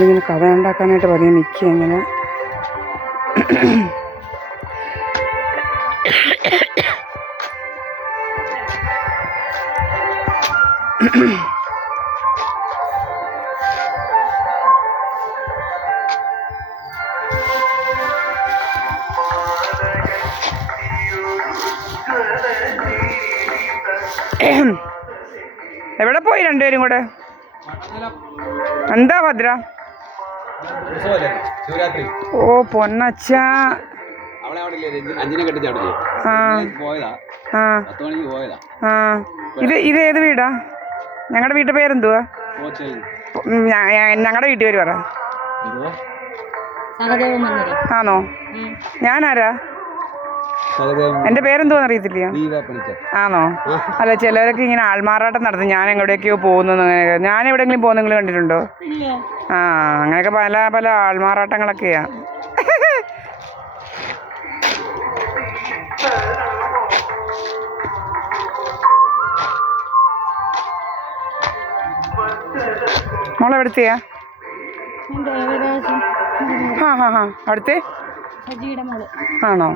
ഇങ്ങനെ കഥ ഉണ്ടാക്കാനായിട്ട് പതിയെ നിൽക്കുക ഇങ്ങനെ. എവിടെ പോയി രണ്ടുപേരും കൂടെ? എന്താ ഭദ്ര? ഓ പൊന്നച്ച. ഇത് ഏത് വീടാ? ഞങ്ങളുടെ വീട്ടു പേരെന്തുവാ? ഞങ്ങളുടെ വീട്ടു പേര് പറ. ആണോ? ഞാനാരാ? എൻ്റെ പേരെന്തോന്ന് അറിയത്തില്ലയോ? ആണോ? അല്ല, ചിലരൊക്കെ ഇങ്ങനെ ആൾമാറാട്ടം നടത്തും. ഞാൻ എവിടെയൊക്കെയോ പോകുന്നത്. ഞാൻ എവിടെയെങ്കിലും പോകുന്ന നിങ്ങൾ കണ്ടിട്ടുണ്ടോ? ആ, അങ്ങനെയൊക്കെ പല പല ആൾമാറാട്ടങ്ങളൊക്കെയാ. മോളെവിടുത്തെയാ? ആ ഹാ ഹാ, അവിടുത്തെ ആണോ?